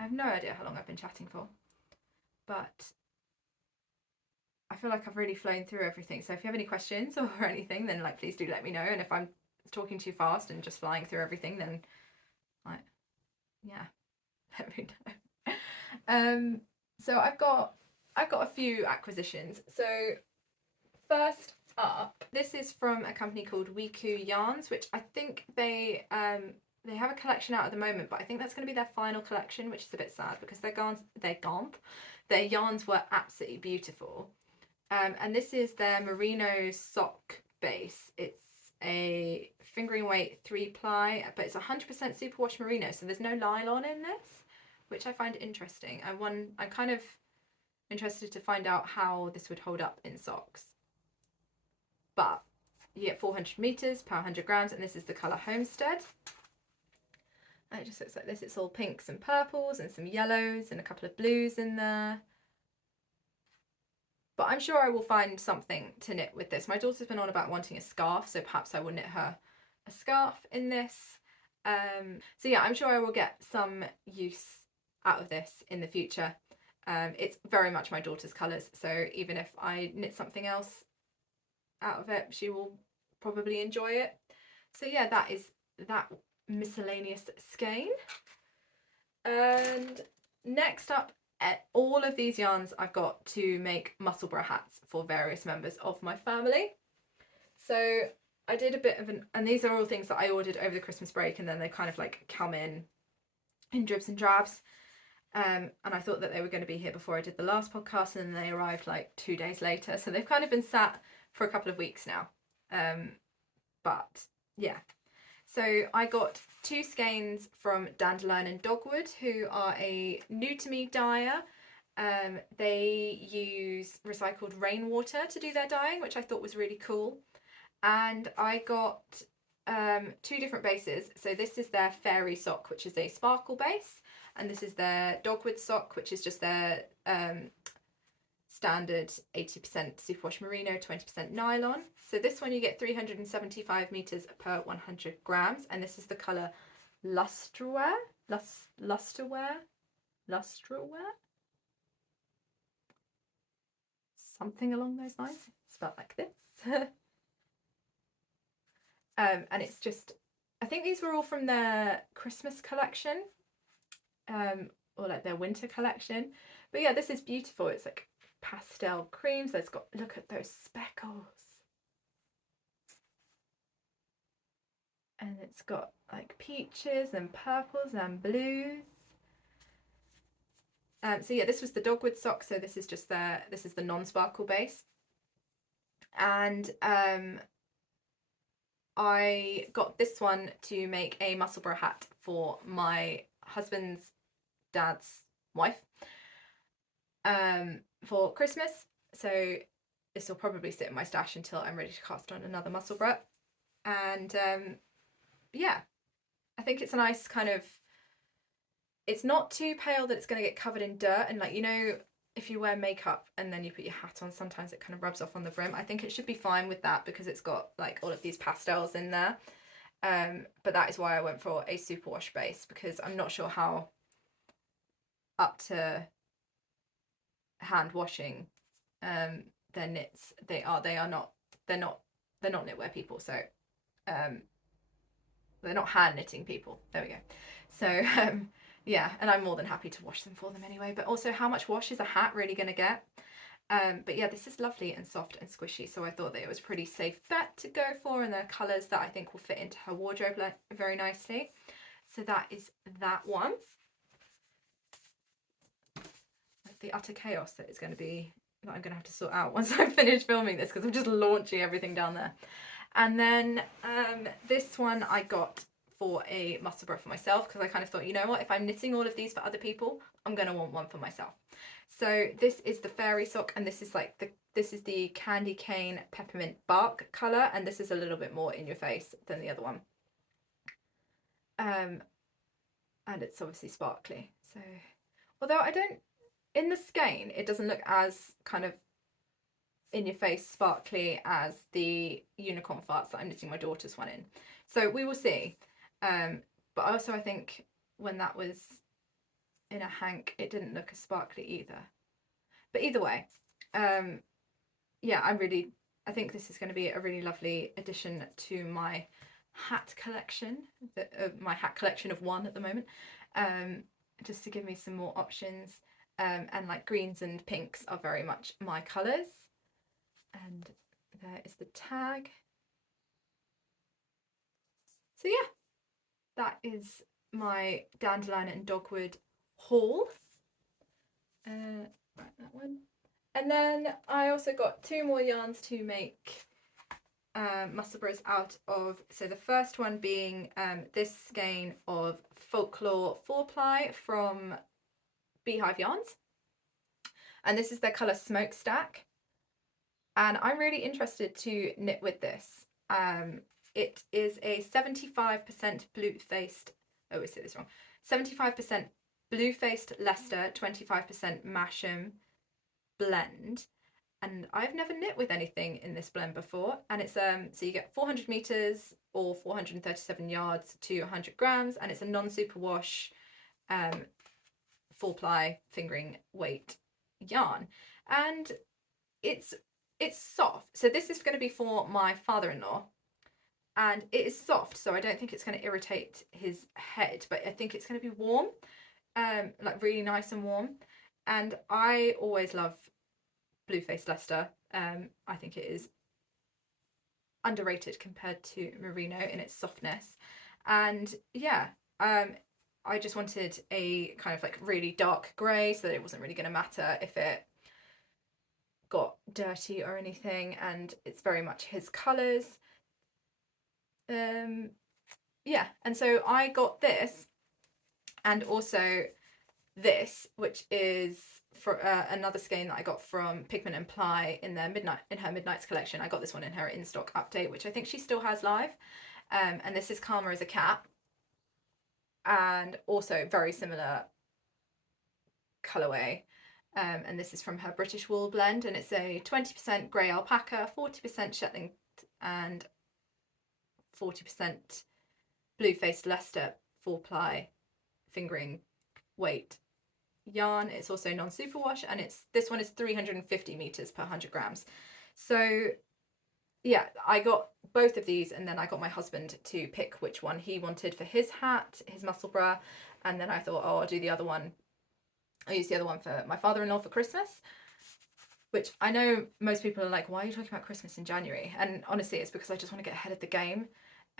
I have no idea how long I've been chatting for, but I feel like I've really flown through everything. So if you have any questions or anything, then like please do let me know. And if I'm talking too fast and just flying through everything, then like, yeah, let me know. So I've got a few acquisitions. So first up, this is from a company called Wiku Yarns, which I think they have a collection out at the moment, but I think that's going to be their final collection, which is a bit sad because their yarns were absolutely beautiful. And this is their merino sock base. It's a fingering weight 3-ply, but it's 100% superwash merino, so there's no nylon in this, which I find interesting. I'm kind of interested to find out how this would hold up in socks. But you get 400 meters per 100 grams, and this is the colour Homestead. And it just looks like this. It's all pinks and purples and some yellows and a couple of blues in there. But I'm sure I will find something to knit with this. My daughter's been on about wanting a scarf, so perhaps I will knit her a scarf in this. So yeah, I'm sure I will get some use out of this in the future. It's very much my daughter's colours, so even if I knit something else out of it, she will probably enjoy it. So yeah, that is that miscellaneous skein. And next up, all of these yarns I've got to make Musselburgh hats for various members of my family. So I did a bit of and these are all things that I ordered over the Christmas break, and then they kind of like come in dribs and drabs. And I thought that they were going to be here before I did the last podcast, and then they arrived like 2 days later. So they've kind of been sat for a couple of weeks now. But yeah. So I got 2 skeins from Dandelion and Dogwood, who are a new to me dyer. They use recycled rainwater to do their dyeing, which I thought was really cool. And I got 2 different bases. So this is their fairy sock, which is a sparkle base, and this is their Dogwood sock, which is just their standard 80% superwash merino, 20% nylon. So this one you get 375 meters per 100 grams, and this is the color Lusterwear. Something along those lines. Spelled like this. And it's just, I think these were all from their Christmas collection, or like their winter collection. But yeah, this is beautiful. It's like pastel creams. It's got, look at those speckles. And it's got like peaches and purples and blues. So yeah, this was the dogwood sock. So this is just this is the non-sparkle base. And I got this one to make a Musselburgh hat for my husband's dad's wife for Christmas. So this will probably sit in my stash until I'm ready to cast on another Musselburgh. And yeah, I think it's a nice kind of, it's not too pale that it's going to get covered in dirt, and like, you know, if you wear makeup and then you put your hat on, sometimes it kind of rubs off on the brim. I think it should be fine with that because it's got like all of these pastels in there. But that is why I went for a superwash base, because I'm not sure how up to hand washing their knits they are. They're not knitwear people, so they're not hand knitting people. There we go. So yeah, and I'm more than happy to wash them for them anyway. But also, how much wash is a hat really going to get? But yeah, this is lovely and soft and squishy, so I thought that it was a pretty safe bet to go for, and there are colours that I think will fit into her wardrobe very nicely. So that is that one. The utter chaos that is going to be, that I'm going to have to sort out once I finish filming this, because I'm just launching everything down there. And then this one I got for a Musselburgh for myself, because I kind of thought, you know what, if I'm knitting all of these for other people, I'm going to want one for myself. So this is the fairy sock, and this is like this is the candy cane peppermint bark colour, and this is a little bit more in your face than the other one. And it's obviously sparkly. So although I don't, in the skein, it doesn't look as kind of in your face sparkly as the unicorn farts that I'm knitting my daughter's one in. So we will see. But also I think when that was in a hank, it didn't look as sparkly either. But either way, yeah, I think this is going to be a really lovely addition to my hat collection, my hat collection of one at the moment, just to give me some more options. And like greens and pinks are very much my colours. And there is the tag. So yeah, that is my dandelion and dogwood haul. Right, that one. And then I also got 2 more yarns to make Musselburghs out of. So the first one being this skein of Folklore 4-ply from Beehive Yarns. And this is their colour Smokestack. And I'm really interested to knit with this. It is a 75% blue-faced, oh, I said this wrong, 75% blue-faced Leicester, 25% Masham blend. And I've never knit with anything in this blend before. And it's, so you get 400 meters or 437 yards to 100 grams. And it's a non-superwash 4-ply fingering weight yarn. And it's soft. So this is going to be for my father-in-law, and it is soft, so I don't think it's going to irritate his head, but I think it's going to be warm, like really nice and warm. And I always love blue-faced Leicester. I think it is underrated compared to merino in its softness. And yeah, I just wanted a kind of like really dark grey so that it wasn't really going to matter if it got dirty or anything, and it's very much his colours. Yeah, and so I got this, and also this, which is for another skein that I got from Pigment and Ply in her Midnights collection. I got this one in her in-stock update, which I think she still has live. And this is Calmer as a Cat, and also very similar colourway. And this is from her British wool blend, and it's a 20% grey alpaca, 40% Shetland, and 40% blue-faced Leicester 4-ply fingering weight yarn. It's also non-superwash, and this one is 350 meters per 100 grams. So yeah, I got both of these, and then I got my husband to pick which one he wanted for his hat, his Musselburgh, and then I thought, oh, I'll do the other one. I used the other one for my father-in-law for Christmas, which I know most people are like, why are you talking about Christmas in January? And honestly, it's because I just want to get ahead of the game.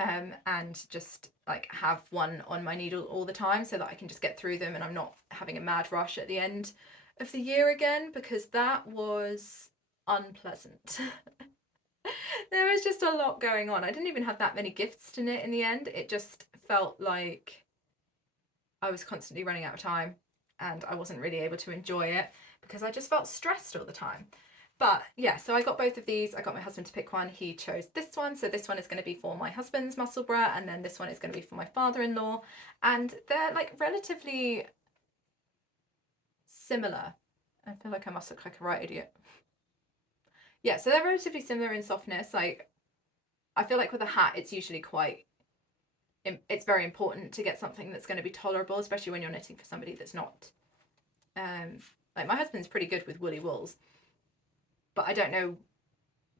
and just like have one on my needle all the time so that I can just get through them and I'm not having a mad rush at the end of the year again, because that was unpleasant. There was just a lot going on. I didn't even have that many gifts to knit in the end. It just felt like I was constantly running out of time and I wasn't really able to enjoy it because I just felt stressed all the time. But yeah, so I got both of these. I got my husband to pick one. He chose this one. So this one is going to be for my husband's Musselburgh, and then this one is going to be for my father-in-law. And they're like relatively similar. I feel like I must look like a right idiot. Yeah, so they're relatively similar in softness. Like, I feel like with a hat, it's usually it's very important to get something that's going to be tolerable, especially when you're knitting for somebody that's not, like my husband's pretty good with woolly wools, but I don't know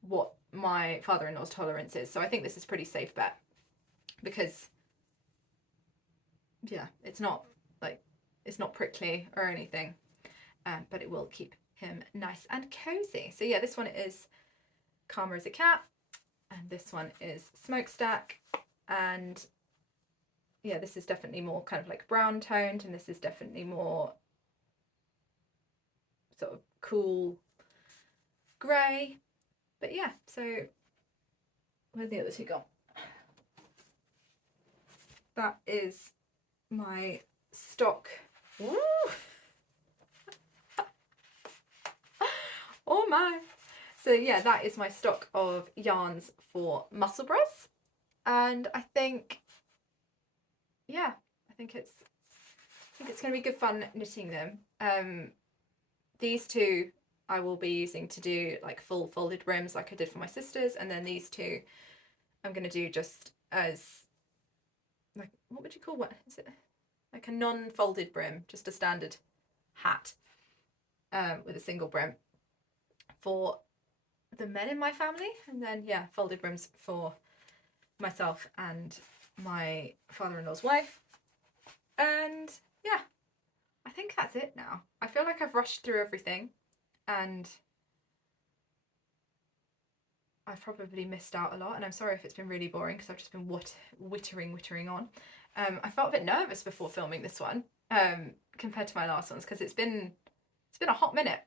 what my father-in-law's tolerance is. So I think this is a pretty safe bet because, yeah, it's not prickly or anything, but it will keep him nice and cozy. So yeah, this one is Calmer as a Cat, and this one is Smokestack, and yeah, this is definitely more kind of like brown toned, and this is definitely more sort of cool grey. But yeah, so where the other two gone? That is my stock. Woo! Oh my! So yeah, that is my stock of yarns for Musselburghs, and I think, yeah, I think it's going to be good fun knitting them. These two I will be using to do like full folded brims like I did for my sisters, and then these two I'm going to do just as, like, what would you call, what is it, like a non-folded brim, just a standard hat with a single brim for the men in my family, and then yeah, folded brims for myself and my father-in-law's wife. And yeah, I think that's it now. I feel like I've rushed through everything and I've probably missed out a lot, and I'm sorry if it's been really boring because I've just been wittering on. I felt a bit nervous before filming this one compared to my last ones, because it's been a hot minute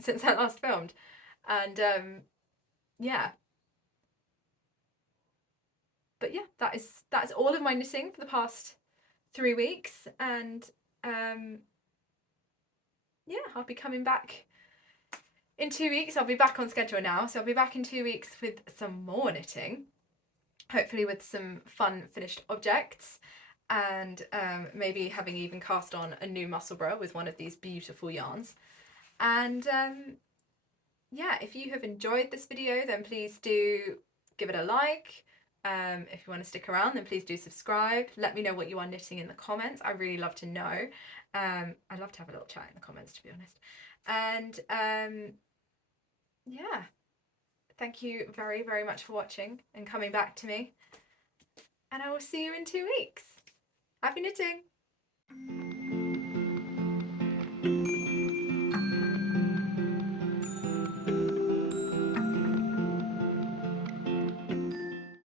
since I last filmed, and yeah. But yeah, that's all of my knitting for the past 3 weeks, and yeah, I'll be coming back in 2 weeks. I'll be back on schedule now, so I'll be back in 2 weeks with some more knitting, hopefully with some fun finished objects, and maybe having even cast on a new Musselburgh with one of these beautiful yarns. And yeah, if you have enjoyed this video, then please do give it a like. If you want to stick around, then please do subscribe. Let me know what you are knitting in the comments. I really love to know. I'd love to have a little chat in the comments, to be honest. And yeah, thank you very, very much for watching and coming back to me. And I will see you in 2 weeks. Happy knitting!